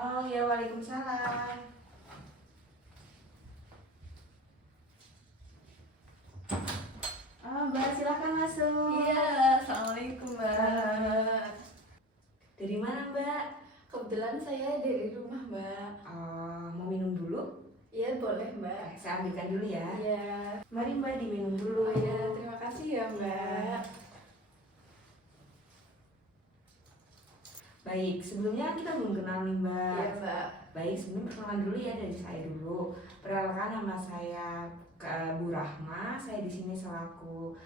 Oh ya, waalaikumsalam. Oh, Mbak, silakan masuk. Iya, assalamualaikum Mbak. Dari mana, Mbak? Kebetulan saya dari rumah Mbak. Mau minum dulu? Iya boleh Mbak. Saya ambilkan dulu ya. Iya. Mari Mbak, diminum dulu. Oh iya, terima kasih ya Mbak. Baik, sebelumnya kita belum kenal nih, Mbak. Iya Mbak. Baik, sebelum perkenalan dulu ya dari saya dulu. Perkenalkan, nama saya Bu Rahma. Saya di sini selaku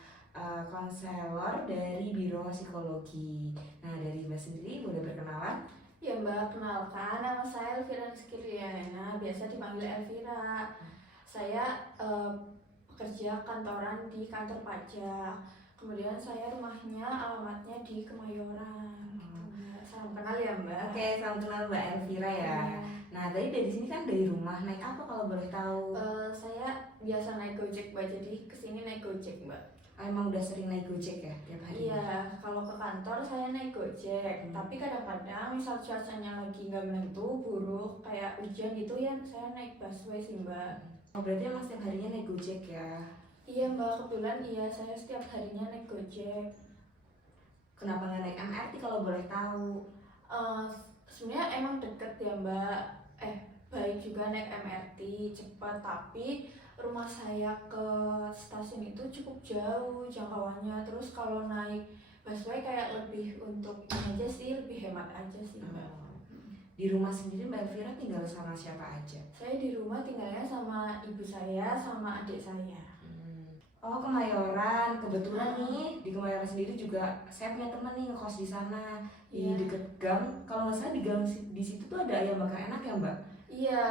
konselor dari Biro Psikologi. Nah, dari Mbak sendiri boleh berkenalan? Ya Mbak, kenalkan nama saya Elvira Rizkyliana, biasa dipanggil Elvira. Saya pekerja kantoran di kantor pajak. Kemudian saya rumahnya, alamatnya di Kemayoran. Salam kenal ya Mbak. Oke, salam kenal Mbak Elvira ya. Nah, tadi dari sini kan dari rumah, naik apa kalau boleh tahu? Saya biasa naik Gojek Mbak, jadi kesini naik Gojek Mbak. Emang udah sering naik Gojek ya tiap hari? Iya, kalau ke kantor saya naik Gojek, tapi kadang-kadang misal cuacanya lagi nggak menentu, buruk, kayak hujan gitu ya, saya naik busway sih Mbak. Oh, berarti emang setiap harinya naik Gojek ya? Iya Mbak, kebetulan iya saya setiap harinya naik Gojek. Kenapa nggak naik MRT kalau boleh tahu? Sebenarnya emang deket ya Mbak, baik juga naik MRT cepat, tapi rumah saya ke stasiun itu cukup jauh jangkauannya. Terus kalau naik busway kayak lebih untuk ini aja sih, lebih hemat aja sih Mbak. Di rumah sendiri Mbak Elvira tinggal sama siapa aja? Saya di rumah tinggalnya sama ibu saya sama adik saya. Oh, Kemayoran. Kebetulan nih di Kemayoran sendiri juga saya punya teman nih ngekos di sana, di deket gang. Kalau nggak salah di gang di situ tuh ada ayam bakar enak ya Mbak? Iya,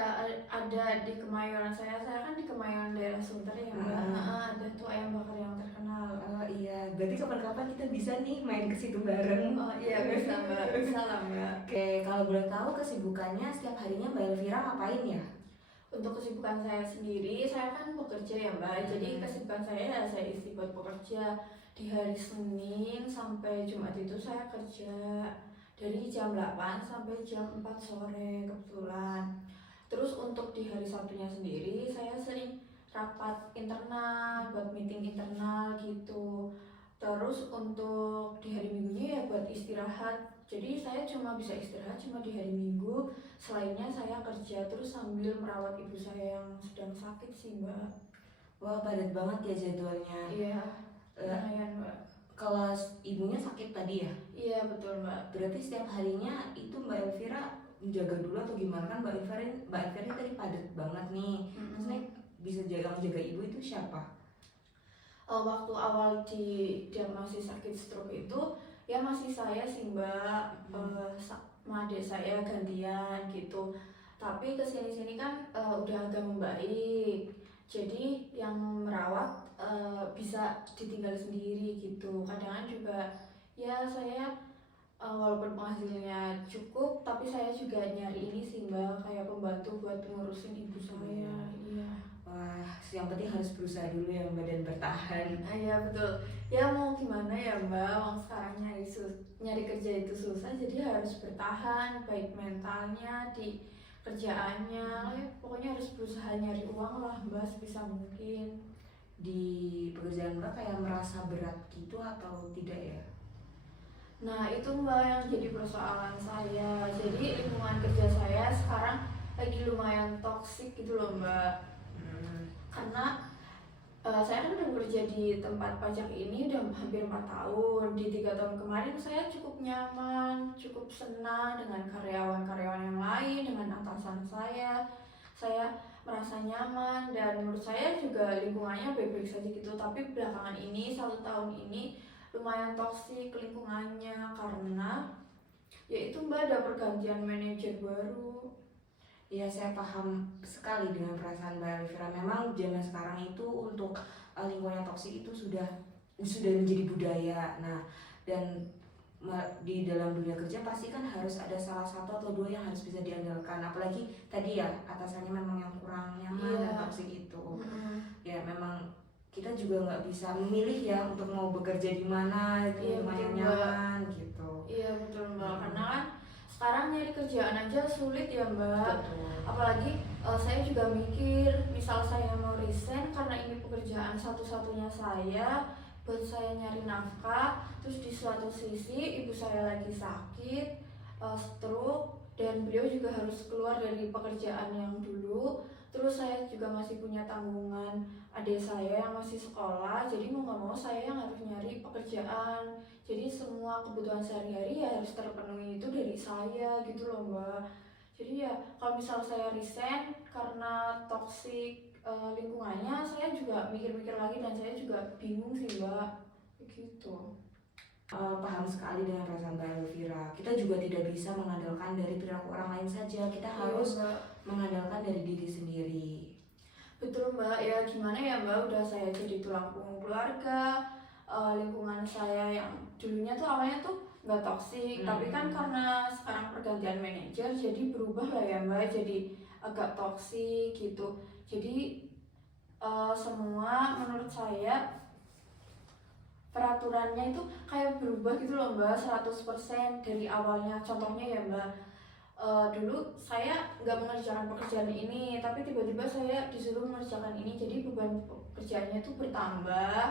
ada di Kemayoran. Saya kan di Kemayoran daerah Sunter ya Mbak. Ada tuh ayam bakar yang terkenal. Oh iya, berarti kapan-kapan kita bisa nih main ke situ bareng. Oh iya, bisa Mbak, bisa lah Mbak. Oke, kalau boleh tahu kesibukannya setiap harinya Mbak Elvira ngapain ya? Untuk kesibukan saya sendiri, saya kan bekerja ya Mbak. Jadi kesibukan saya ya saya isi buat bekerja. Di hari Senin sampai Jumat itu saya kerja dari jam 8 sampai jam 4 sore kebetulan. Terus untuk di hari Sabtunya sendiri saya sering rapat internal, buat meeting internal gitu. Terus untuk di hari Minggunya ya buat istirahat. Jadi saya cuma bisa istirahat cuma di hari Minggu. Selainnya saya kerja terus sambil merawat ibu saya yang sedang sakit sih Mbak. Wah, padat banget ya jadwalnya. Iya, lumayan Mbak. Kalau ibunya sakit tadi ya? Iya betul Mbak. Berarti setiap harinya itu Mbak Elvira menjaga dulu atau gimana? Kan Mbak Elvira tadi padat banget nih. Maksudnya bisa jaga ibu itu siapa? Waktu awal di diagnosis sakit stroke itu ya masih saya sih Mbak, sama adik saya gantian gitu. Tapi kesini-sini kan udah agak membaik, jadi yang merawat bisa ditinggal sendiri gitu. Kadang juga ya saya walaupun penghasilannya cukup, tapi saya juga nyari ini sih Mbak, kayak pembantu buat ngurusin ibu saya. Iya. Wah, yang penting harus berusaha dulu ya Mbak dan bertahan. Iya betul. Ya mau gimana ya Mbak, mau sekarang nyari kerja itu susah, jadi harus bertahan, baik mentalnya di kerjaannya, ya, pokoknya harus berusaha nyari uang lah Mbak sebisa mungkin. Di pekerjaan Mbak kayak merasa berat gitu atau tidak ya? Nah itu Mbak yang jadi persoalan saya. Jadi lingkungan kerja saya sekarang lagi lumayan toksik gitu loh Mbak. Karena saya kan udah bekerja di tempat pajak ini udah hampir 4 tahun. Di 3 tahun kemarin saya cukup nyaman, cukup senang dengan karyawan-karyawan yang lain, dengan atasan saya. Saya merasa nyaman dan menurut saya juga lingkungannya baik-baik saja gitu. Tapi belakangan ini, 1 tahun ini lumayan toksik lingkungannya karena yaitu Mbak ada pergantian manajer baru. Iya, saya paham sekali dengan perasaan Mbak Elvira. Memang zaman sekarang itu untuk lingkungan yang toksik itu sudah menjadi budaya. Nah, dan di dalam dunia kerja pasti kan harus ada salah satu atau dua yang harus bisa diandalkan. Apalagi tadi ya atasannya memang yang kurang nyaman dan toksik itu. Ya memang kita juga nggak bisa memilih ya untuk mau bekerja di mana itu yang nyaman gitu. Iya betul Mbak, karena kan sekarang nyari kerjaan aja sulit ya mbak. Betul. Apalagi saya juga mikir misal saya mau resign karena ini pekerjaan satu-satunya saya buat saya nyari nafkah, terus di suatu sisi ibu saya lagi sakit, stroke, dan beliau juga harus keluar dari pekerjaan yang dulu. Terus saya juga masih punya tanggungan adik saya yang masih sekolah, jadi mau gak mau saya yang harus nyari pekerjaan. Jadi semua kebutuhan sehari-hari ya harus terpenuhi itu dari saya gitu loh mbak. Jadi ya kalau misal saya resign karena toxic lingkungannya, saya juga mikir-mikir lagi dan saya juga bingung sih mbak, begitu. Paham sekali dengan perasaan Mbak Elvira. Kita juga tidak bisa mengandalkan dari perilaku orang lain saja. Kita harus Mbak. mengandalkan dari diri sendiri. Betul mbak, ya gimana ya mbak, udah saya jadi tulang punggung keluarga, lingkungan saya yang dulunya tuh awalnya tuh nggak toksik, tapi kan karena sekarang pergantian manajer jadi berubah lah ya mbak, jadi agak toksik gitu. Jadi semua menurut saya peraturannya itu kayak berubah gitu loh mbak, 100% dari awalnya. Contohnya ya mbak, dulu saya nggak mengerjakan pekerjaan ini, tapi tiba-tiba saya disuruh mengerjakan ini, jadi beban pekerjaannya itu bertambah,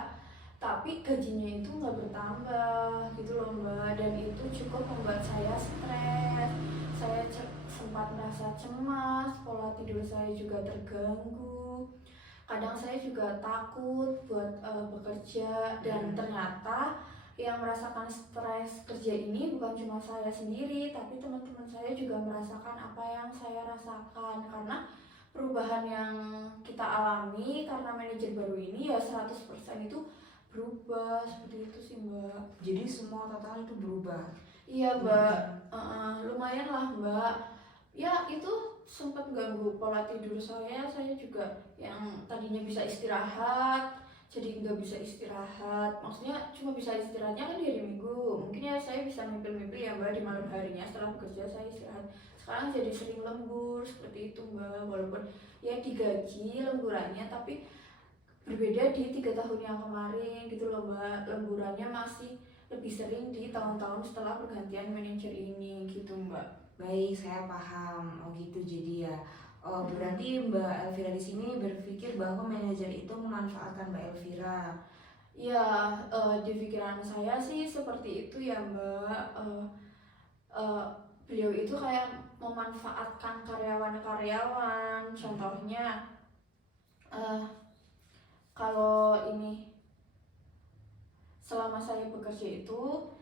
tapi gajinya itu nggak bertambah gitu loh mbak, dan itu cukup membuat saya stres. Saya sempat merasa cemas, pola tidur saya juga terganggu, kadang saya juga takut buat bekerja, dan ternyata yang merasakan stres kerja ini bukan cuma saya sendiri, tapi teman-teman saya juga merasakan apa yang saya rasakan, karena perubahan yang kita alami karena manajer baru ini ya 100% itu berubah, seperti itu sih mbak. Jadi semua total itu berubah. Iya mbak, lumayan lah mbak. Ya itu sempat ganggu pola tidur saya juga yang tadinya bisa istirahat jadi nggak bisa istirahat. Maksudnya cuma bisa istirahatnya kan di hari Minggu, mungkin ya saya bisa mimpi-mimpi ya mbak di malam harinya setelah bekerja saya istirahat. Sekarang jadi sering lembur seperti itu mbak, walaupun ya digaji lemburannya, tapi berbeda di 3 tahun yang kemarin gitu loh mbak, lemburannya masih lebih sering di tahun-tahun setelah pergantian manajer ini gitu mbak. Baik, saya paham. Oh gitu, jadi ya. Oh, berarti Mbak Elvira di sini berpikir bahwa manajer itu memanfaatkan Mbak Elvira. Ya, di pikiran saya sih seperti itu ya mbak. Beliau itu kayak memanfaatkan karyawan-karyawan. Contohnya, kalau ini selama saya bekerja itu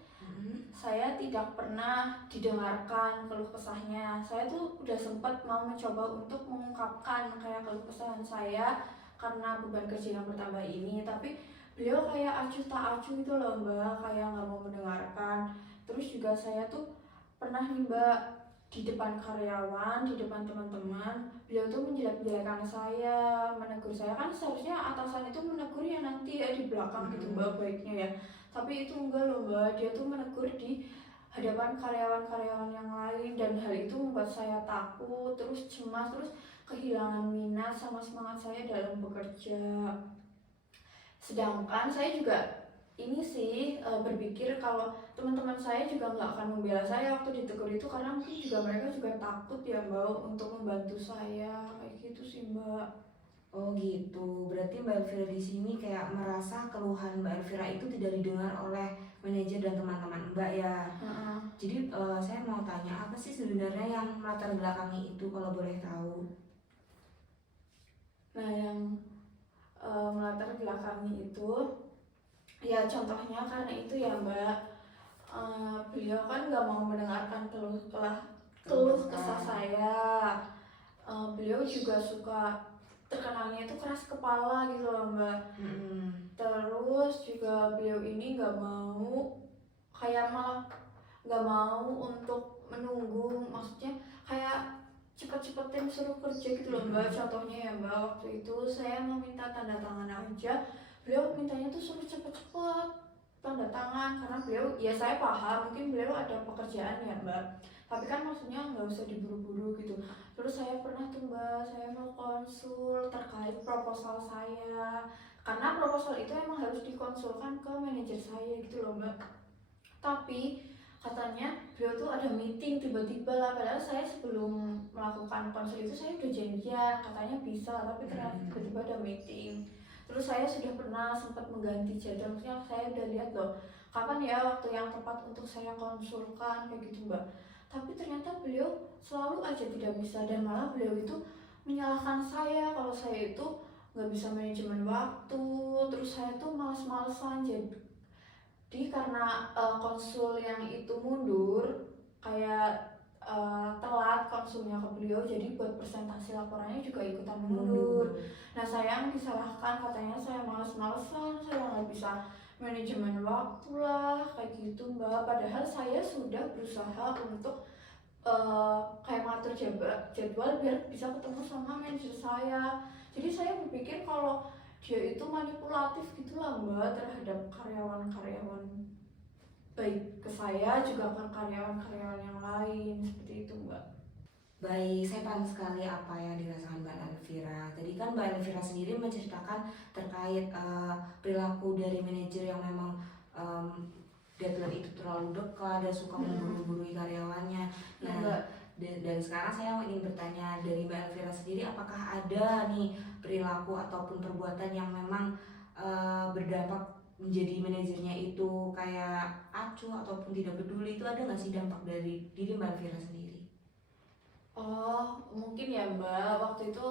saya tidak pernah didengarkan keluh kesahnya. Saya tuh udah sempat mau mencoba untuk mengungkapkan kayak keluh kesahan saya karena beban kerja yang bertambah ini, tapi beliau kayak acuh tak acuh gitu loh mbak, kayak nggak mau mendengarkan. Terus juga saya tuh pernah nih mbak, di depan karyawan, di depan teman-teman, beliau tuh menjelek-jelekan saya, menegur saya. Kan seharusnya atasan itu menegur ya nanti ya di belakang gitu mbak, baiknya ya. Tapi itu enggak loh mbak, dia tuh menegur di hadapan karyawan-karyawan yang lain, dan hal itu membuat saya takut, terus cemas, terus kehilangan minat sama semangat saya dalam bekerja. Sedangkan saya juga ini sih berpikir kalau teman-teman saya juga nggak akan membela saya waktu ditegur itu, karena mungkin juga mereka juga takut ya mbak untuk membantu saya, kayak gitu sih mbak. Oh gitu, berarti Mbak Elvira di sini kayak merasa keluhan Mbak Elvira itu tidak didengar oleh manajer dan teman-teman Mbak ya. Jadi saya mau tanya, apa sih sebenarnya yang melatar belakangi itu kalau boleh tahu? Nah, yang melatar belakangi itu ya contohnya karena itu ya mbak, beliau kan nggak mau mendengarkan keluh kesah saya. Beliau juga suka, terkenalnya itu keras kepala gitu loh mbak. Terus juga beliau ini nggak mau, kayak malah nggak mau untuk menunggu, maksudnya kayak cepet-cepetin suruh kerja gitu loh mbak. Contohnya ya mbak, waktu itu saya mau minta tanda tangan aja, beliau mintanya tuh suruh cepet-cepet tanda tangan, karena beliau, ya saya paham mungkin beliau ada pekerjaan ya mbak, tapi kan maksudnya nggak usah diburu-buru gitu. Terus saya pernah tuh mbak, saya mau konsul terkait proposal saya, karena proposal itu emang harus dikonsulkan ke manajer saya gitu loh mbak. Tapi katanya beliau tuh ada meeting tiba-tiba lah, padahal saya sebelum melakukan konsul itu saya udah janjian katanya bisa, tapi ternyata tiba-tiba ada meeting. Terus saya sudah pernah sempat mengganti jadwal, maksudnya saya udah lihat loh kapan ya waktu yang tepat untuk saya konsulkan kayak gitu mbak, tapi ternyata beliau selalu aja tidak bisa, dan malah beliau itu menyalahkan saya kalau saya itu nggak bisa manajemen waktu, terus saya tuh males-malesan. Jadi karena konsul yang itu mundur, kayak telat konsulnya ke beliau, jadi buat presentasi laporannya juga ikutan mundur. Nah saya yang disalahkan, katanya saya males-malesan, saya nggak bisa manajemen waktu lah kayak gitu mbak. Padahal saya sudah berusaha untuk kayak ngatur jadwal biar bisa ketemu sama manajer saya. Jadi saya berpikir kalau dia itu manipulatif gitulah mbak terhadap karyawan-karyawan, baik ke saya juga ke karyawan-karyawan yang lain, seperti itu mbak. Baik, saya paham sekali apa yang dirasakan Mbak Elvira. Tadi kan Mbak Elvira sendiri menceritakan terkait perilaku dari manajer yang memang deadline itu terlalu dekat dan suka memburu-burui karyawannya. Nah, dan sekarang saya ingin bertanya dari Mbak Elvira sendiri, apakah ada nih perilaku ataupun perbuatan yang memang berdampak menjadi manajernya itu kayak acuh ataupun tidak peduli, itu ada nggak sih dampak dari diri Mbak Elvira sendiri? Oh mungkin ya mbak, waktu itu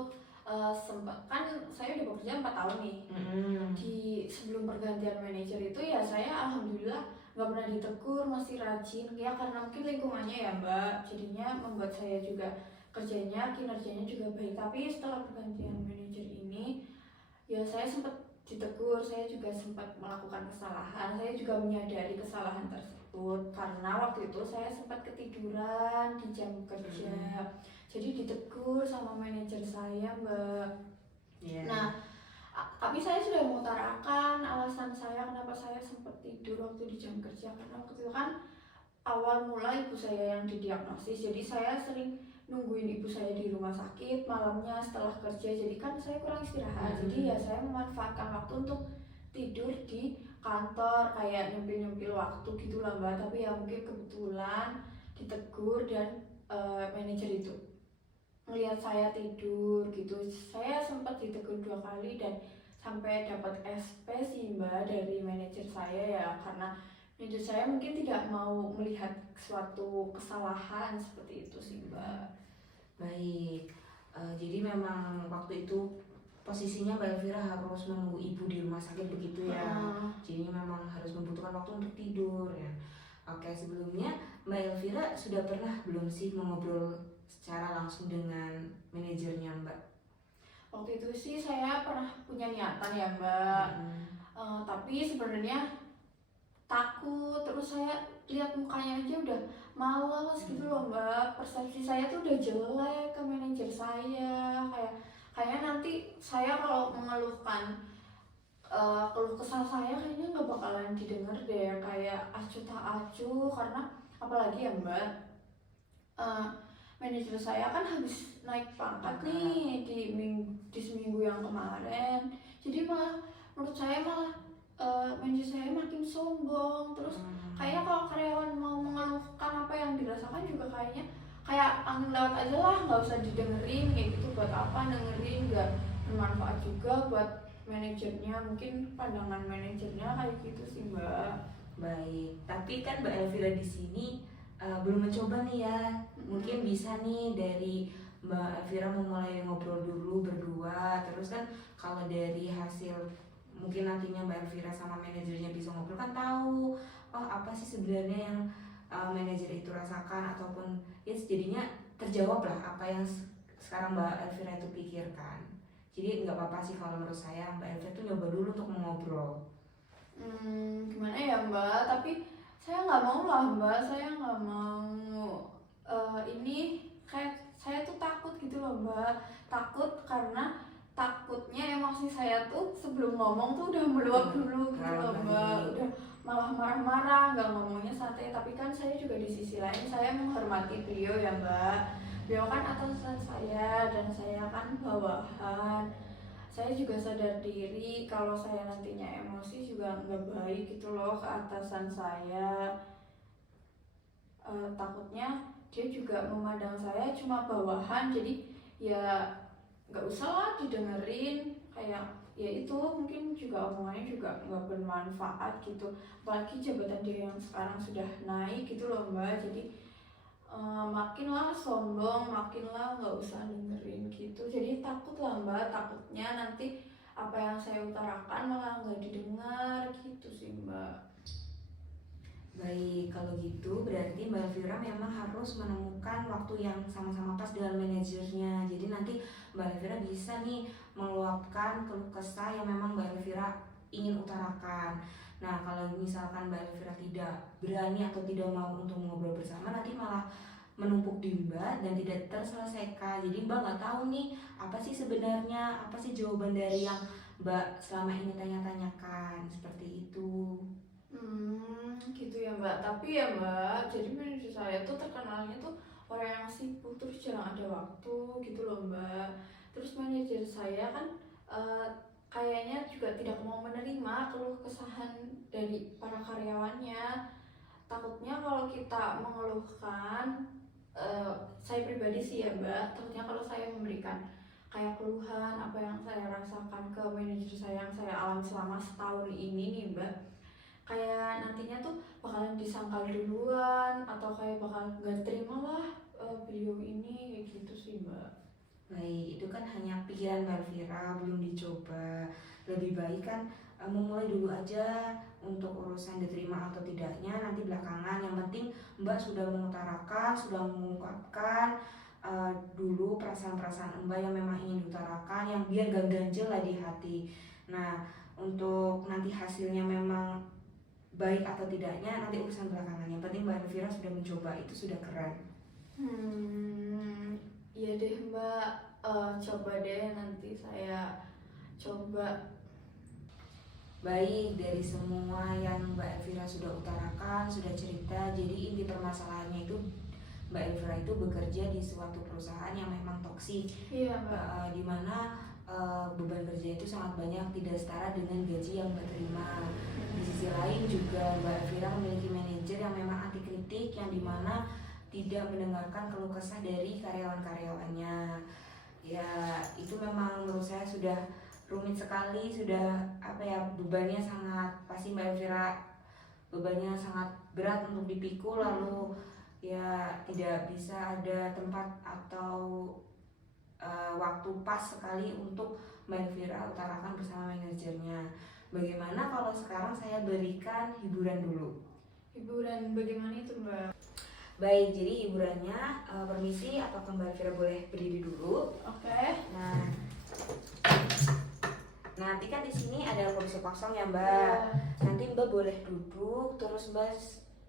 sempat kan saya udah bekerja 4 tahun nih. Di sebelum pergantian manajer itu ya saya alhamdulillah nggak pernah ditegur, masih rajin ya, karena mungkin lingkungannya ya mbak, jadinya membuat saya juga kerjanya kinerjanya juga baik. Tapi setelah pergantian manajer ini ya saya sempat ditegur, saya juga sempat melakukan kesalahan, saya juga menyadari kesalahan tersebut karena waktu itu saya sempat ketiduran di jam kerja, jadi ditegur sama manajer saya mbak. Nah tapi saya sudah mengutarakan alasan saya kenapa saya sempat tidur waktu di jam kerja, karena waktu itu kan awal mula ibu saya yang didiagnosis, jadi saya sering nungguin ibu saya di rumah sakit malamnya setelah kerja, jadi kan saya kurang istirahat. Jadi ya saya memanfaatkan waktu untuk tidur di kantor, kayak nyempil-nyempil waktu gitulah mbak. Tapi ya mungkin kebetulan ditegur dan manajer itu ngelihat saya tidur gitu. Saya sempat ditegur 2 kali dan sampai dapat SP sih mbak dari manajer saya ya, karena manajer saya mungkin tidak mau melihat suatu kesalahan seperti itu sih mbak. Baik, jadi memang waktu itu posisinya Mbak Elvira harus menunggu ibu di rumah sakit begitu ya. Jadi memang harus membutuhkan waktu untuk tidur ya. Oke, sebelumnya Mbak Elvira sudah pernah belum sih mengobrol secara langsung dengan manajernya Mbak? Waktu itu sih saya pernah punya niatan ya mbak, tapi sebenarnya takut, terus saya lihat mukanya aja udah males gitu loh mbak. Persepsi saya tuh udah jelek ke manajer saya, kayaknya nanti saya kalau mengeluhkan keluh kesah saya kayaknya nggak bakalan didengar deh, kayak acuh tak acuh. Karena apalagi ya mbak, manajer saya kan habis naik pangkat nih di seminggu yang kemarin, jadi malah menurut saya malah manajer saya makin sombong. Terus kayaknya kalau karyawan mau mengeluhkan apa yang dirasakan juga kayaknya kayak angin lewat aja lah, nggak usah didengerin kayak gitu. Buat apa dengerin, nggak bermanfaat juga buat manajernya, mungkin pandangan manajernya kayak gitu sih mbak. Baik, tapi kan Mbak Elvira di sini belum mencoba nih ya. Mungkin bisa nih dari Mbak Elvira memulai ngobrol dulu berdua, terus kan kalau dari hasil mungkin nantinya Mbak Elvira sama manajernya bisa ngobrol, kan tahu oh apa sih sebenarnya yang manajer itu rasakan, ataupun ya jadinya terjawab lah apa yang sekarang Mbak Elvira itu pikirkan. Jadi nggak apa-apa sih kalau menurut saya Mbak Elvira tuh nyoba dulu untuk mengobrol. Gimana ya mbak, tapi saya nggak mau lah mbak, saya nggak mau ini kayak saya tuh takut gitu loh mbak. Takut karena takutnya emosi saya tuh sebelum ngomong tuh udah meluap dulu gitu loh mbak, udah malah marah-marah, nggak ngomongnya santai. Tapi kan saya juga di sisi lain saya menghormati beliau ya mbak, beliau kan atasan saya dan saya kan bawahan. Saya juga sadar diri kalau saya nantinya emosi juga nggak baik gitu loh ke atasan saya. takutnya dia juga memandang saya cuma bawahan, jadi ya nggak usah lah didengerin, kayak ya itu mungkin juga omongannya juga nggak bermanfaat gitu, apalagi jabatan dia yang sekarang sudah naik gitu loh Mbak. Jadi makinlah sombong, makinlah nggak usah dengerin gitu. Jadi takut lah Mbak, takutnya nanti apa yang saya utarakan malah nggak didengar gitu sih Mbak. Baik, kalau gitu berarti Mbak Elvira memang harus menemukan waktu yang sama-sama pas dengan manajernya. Jadi nanti Mbak Elvira bisa nih meluapkan keluh kesah yang memang Mbak Elvira ingin utarakan. Nah, kalau misalkan Mbak Elvira tidak berani atau tidak mau untuk ngobrol bersama, nanti malah menumpuk di Mbak dan tidak terselesaikan. Jadi Mbak nggak tahu nih apa sih sebenarnya, apa sih jawaban dari yang Mbak selama ini tanya-tanyakan, seperti itu. Gitu ya Mbak. Tapi ya Mbak, jadi manajer saya tuh terkenalnya tuh orang yang sibuk, terus jarang ada waktu gitu loh Mbak. Terus manajer saya kan kayaknya juga tidak mau menerima keluh kesahan dari para karyawannya. Takutnya kalau kita mengeluhkan, saya pribadi sih ya Mbak, takutnya kalau saya memberikan kayak keluhan apa yang saya rasakan ke manajer saya yang saya alami selama setahun ini nih Mbak, kayak nantinya tuh bakalan disangkal duluan atau kayak bakal gak terima lah beliau ini kayak gitu sih Mbak. Baik, itu kan hanya pikiran Mbak Elvira, belum dicoba. Lebih baik kan memulai dulu aja untuk urusan diterima atau tidaknya nanti belakangan. Yang penting Mbak sudah mengutarakan, sudah mengungkapkan dulu perasaan-perasaan Mbak yang memang ingin diutarakan, yang biar gak ganjel lah di hati. Nah, untuk nanti hasilnya memang baik atau tidaknya nanti urusan belakangan. Yang penting Mbak Elvira sudah mencoba, itu sudah keren. Iya deh Mbak, coba deh nanti saya coba. Baik, dari semua yang Mbak Elvira sudah utarakan, sudah cerita, jadi inti permasalahannya itu Mbak Elvira itu bekerja di suatu perusahaan yang memang toksik. Iya Mbak. Di mana beban kerja itu sangat banyak, tidak setara dengan gaji yang Mbak terima. Di sisi lain juga Mbak Elvira memiliki manajer yang memang anti kritik, yang dimana tidak mendengarkan keluh kesah dari karyawan-karyawannya. Ya, itu memang menurut saya sudah rumit sekali, sudah bebannya sangat, pasti Mbak Elvira bebannya sangat berat untuk dipikul, lalu ya tidak bisa ada tempat atau waktu pas sekali untuk Mbak Elvira utarakan bersama manajernya. Bagaimana kalau sekarang saya berikan hiburan dulu? Hiburan bagaimana itu Mbak? Baik, jadi hiburannya permisi, apakah Mbak Elvira boleh berdiri dulu? Oke. Nah, nanti kan di sini ada kursi kosong ya Mbak. Ya. Nanti Mbak boleh duduk, terus Mbak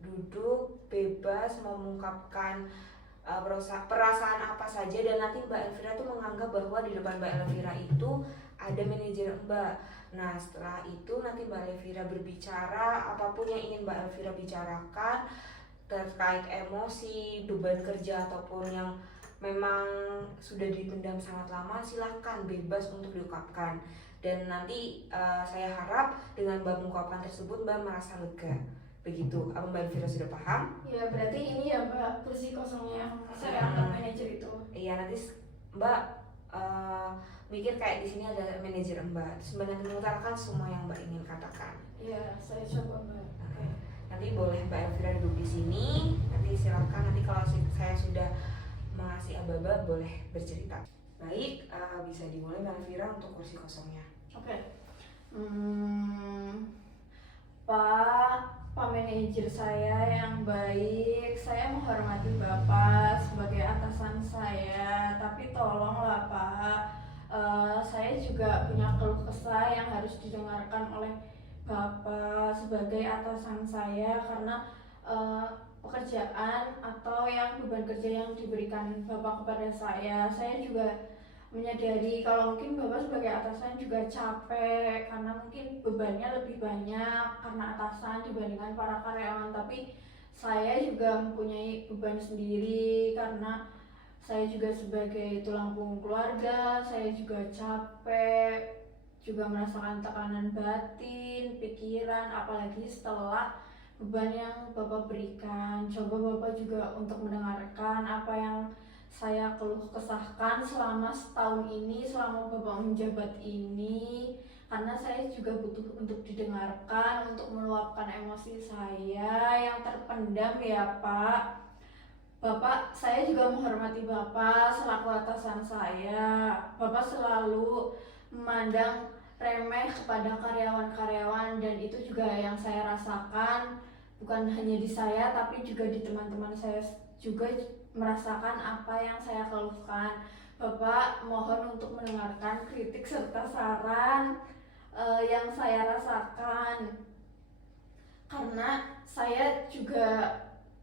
duduk bebas mengungkapkan perasaan apa saja, dan nanti Mbak Elvira tuh menganggap bahwa di depan Mbak Elvira itu ada manajer Mbak. Nah, setelah itu nanti Mbak Elvira berbicara apapun yang ingin Mbak Elvira bicarakan terkait emosi, beban kerja ataupun yang memang sudah dipendam sangat lama, silahkan bebas untuk diungkapkan. Dan nanti saya harap dengan Mbak mengungkapkan tersebut Mbak merasa lega. Begitu, apa Mbak Elvira sudah paham? Ya berarti ini ya Mbak, kursi kosongnya yang saya anggap manajer itu. Iya, nanti Mbak mikir kayak di sini ada manajer Mbak, terus Mbak nanti mengutarakan semua yang Mbak ingin katakan. Iya, saya coba Mbak. Oke. Nanti boleh Mbak Elvira duduk di sini. Nanti silakan, nanti kalau saya sudah mengasih aba-aba boleh bercerita. Baik, bisa dimulai Mbak Elvira untuk kursi kosongnya. Oke. Pak manajer saya yang baik, saya menghormati Bapak sebagai atasan saya, tapi tolonglah Pak, saya juga punya keluh kesah yang harus didengarkan oleh Bapak sebagai atasan saya, karena pekerjaan atau yang beban kerja yang diberikan Bapak kepada saya juga menyadari kalau mungkin Bapak sebagai atasan juga capek karena mungkin bebannya lebih banyak karena atasan dibandingkan para karyawan, tapi saya juga mempunyai beban sendiri karena saya juga sebagai tulang punggung keluarga, saya juga capek, juga merasakan tekanan batin, pikiran, apalagi setelah beban yang Bapak berikan. Coba Bapak juga untuk mendengarkan apa yang saya keluh kesahkan selama setahun ini, selama Bapak menjabat ini, karena saya juga butuh untuk didengarkan, untuk meluapkan emosi saya yang terpendam ya Pak. Bapak, saya juga menghormati Bapak selaku atasan saya. Bapak selalu memandang remeh kepada karyawan-karyawan, dan itu juga yang saya rasakan, bukan hanya di saya tapi juga di teman-teman saya juga merasakan apa yang saya keluhkan. Bapak mohon untuk mendengarkan kritik serta saran yang saya rasakan, karena saya juga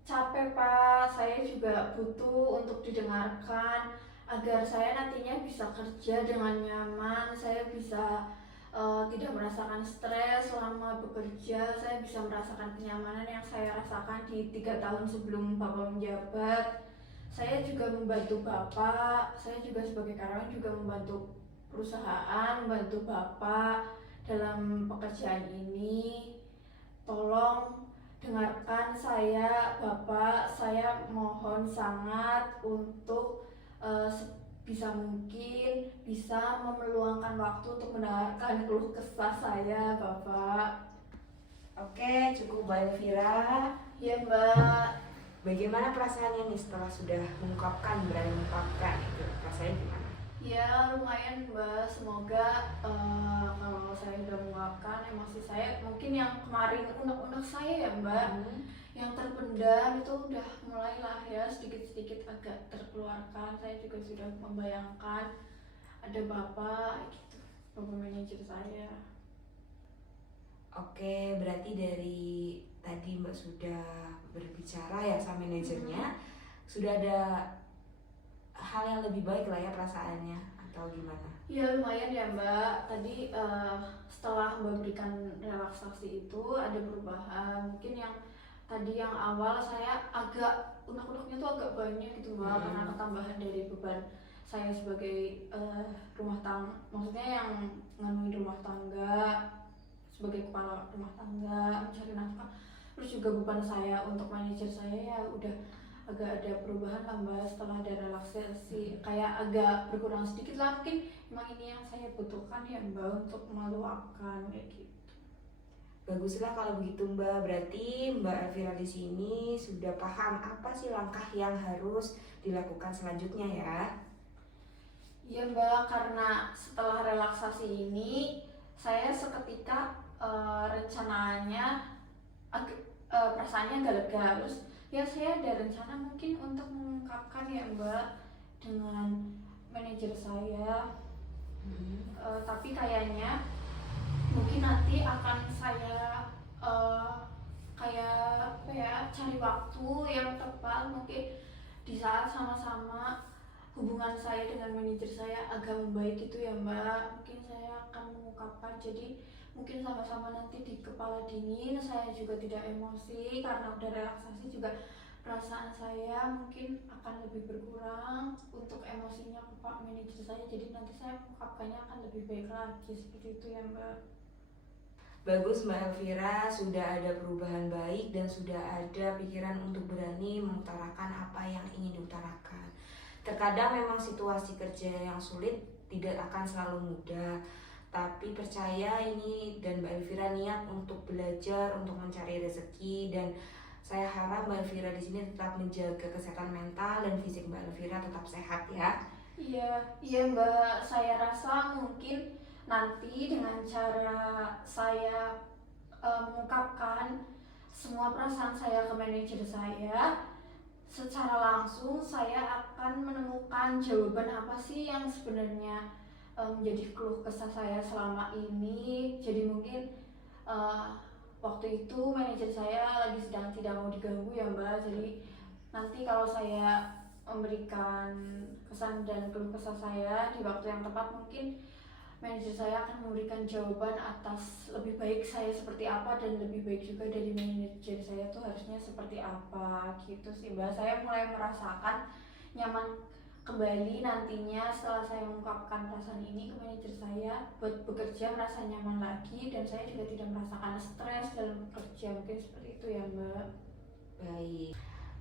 capek Pak, saya juga butuh untuk didengarkan agar saya nantinya bisa kerja dengan nyaman, saya bisa tidak merasakan stres selama bekerja, saya bisa merasakan kenyamanan yang saya rasakan di 3 tahun sebelum Bapak menjabat. Saya juga membantu Bapak, saya juga sebagai karyawan juga membantu perusahaan, membantu Bapak dalam pekerjaan ini. Tolong dengarkan saya Bapak, saya mohon sangat untuk bisa mungkin bisa memeluangkan waktu untuk mendengarkan keluh kesah saya Bapak. Oke, cukup Mbak Elvira. Ya Mbak. Bagaimana perasaannya nih setelah sudah berani mengungkapkan itu? Rasanya gimana? Ya lumayan Mbak, semoga kalau saya sudah mengungkapkan emosi saya, mungkin yang kemarin unek-unek saya ya Mbak, yang terpendam itu udah mulailah ya sedikit-sedikit agak terkeluarkan. Saya juga sudah membayangkan ada Bapak gitu, Bapak manajer saya. Oke, berarti dari tadi Mbak sudah berbicara ya sama manajernya, sudah ada hal yang lebih baik lah ya perasaannya atau gimana? Ya lumayan ya Mbak, tadi setelah Mbak berikan relaksasi itu ada perubahan. Mungkin yang tadi yang awal saya agak unek-uneknya tuh agak banyak gitu Mbak, karena ketambahan dari beban saya sebagai rumah tangga, maksudnya yang nganuin rumah tangga, sebagai kepala rumah tangga, mencari nafkah. Terus juga beban saya untuk manajer saya ya udah agak ada perubahan lah Mbak setelah ada relaksasi, kayak agak berkurang sedikit lah. Mungkin emang ini yang saya butuhkan ya Mbak untuk meluapkan kayak gitu. Baguslah kalau begitu Mbak. Berarti Mbak Elvira di sini sudah paham apa sih langkah yang harus dilakukan selanjutnya ya? Iya Mbak, karena setelah relaksasi ini saya seketika rencananya perasaannya agak lega. Terus ya saya ada rencana mungkin untuk mengungkapkan ya Mbak dengan manajer saya. Tapi kayaknya mungkin nanti akan saya kayak apa ya, cari waktu yang tepat, mungkin di saat sama-sama hubungan saya dengan manajer saya agak membaik gitu ya Mbak. Mungkin saya akan mengungkapkan, jadi mungkin sama-sama nanti di kepala dingin, saya juga tidak emosi karena udah relaksasi juga. Perasaan saya mungkin akan lebih berkurang untuk emosinya ke Pak manajer saya, jadi nanti saya mengungkapkannya akan lebih baik lagi, seperti itu ya Mbak. Bagus Mbak Elvira, sudah ada perubahan baik dan sudah ada pikiran untuk berani mengutarakan apa yang ingin diutarakan. Terkadang memang situasi kerja yang sulit tidak akan selalu mudah, tapi percaya ini dan Mbak Elvira niat untuk belajar, untuk mencari rezeki, dan saya harap Mbak Elvira di sini tetap menjaga kesehatan mental dan fisik Mbak Elvira tetap sehat ya. Iya Mbak, saya rasa mungkin nanti dengan cara saya mengungkapkan semua perasaan saya ke manajer saya, secara langsung saya akan menemukan jawaban apa sih yang sebenarnya menjadi keluh kesah saya selama ini. Jadi mungkin waktu itu manajer saya lagi sedang tidak mau diganggu ya Mbak, jadi nanti kalau saya memberikan kesan dan keluh kesah saya di waktu yang tepat, mungkin manajer saya akan memberikan jawaban atas lebih baik saya seperti apa, dan lebih baik juga dari manajer saya tuh harusnya seperti apa gitu sih Mbak. Saya mulai merasakan nyaman kembali nantinya setelah saya mengungkapkan perasaan ini ke manajer saya buat bekerja merasa nyaman lagi, dan saya juga tidak merasakan stres dalam bekerja. Mungkin seperti itu ya Mbak.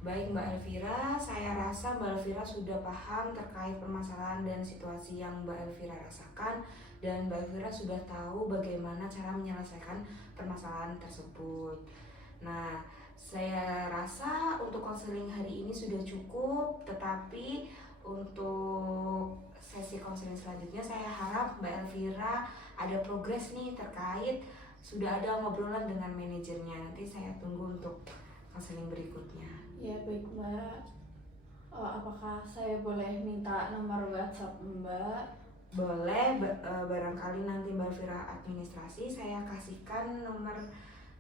Baik Mbak Elvira, saya rasa Mbak Elvira sudah paham terkait permasalahan dan situasi yang Mbak Elvira rasakan, dan Mbak Elvira sudah tahu bagaimana cara menyelesaikan permasalahan tersebut. Nah, saya rasa untuk konseling hari ini sudah cukup, tetapi untuk sesi konseling selanjutnya saya harap Mbak Elvira ada progres nih terkait sudah ada ngobrolan dengan manajernya. Nanti saya tunggu untuk konseling berikutnya. Ya baik Mbak. Apakah saya boleh minta nomor WhatsApp Mbak? Boleh, barangkali nanti Mbak Elvira administrasi saya kasihkan nomor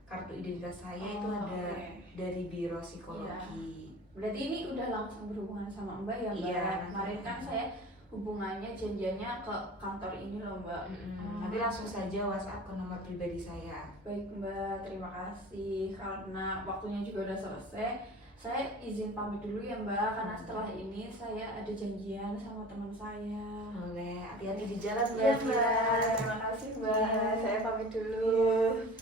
kartu identitas saya. Itu ada dari Biro Psikologi. Berarti ini udah langsung berhubungan sama Mbak ya Mbak? Iya. Kemarin kan saya hubungannya janjiannya ke kantor ini loh Mbak. Nanti langsung saja WhatsApp ke nomor pribadi saya. Baik Mbak, terima kasih. Karena waktunya juga udah selesai, saya izin pamit dulu ya Mbak, karena setelah ini saya ada janjian sama teman saya. Boleh, hati-hati di jalan Iya Mbak. Mbak, terima kasih Mbak. Iya. Saya pamit dulu. Iya.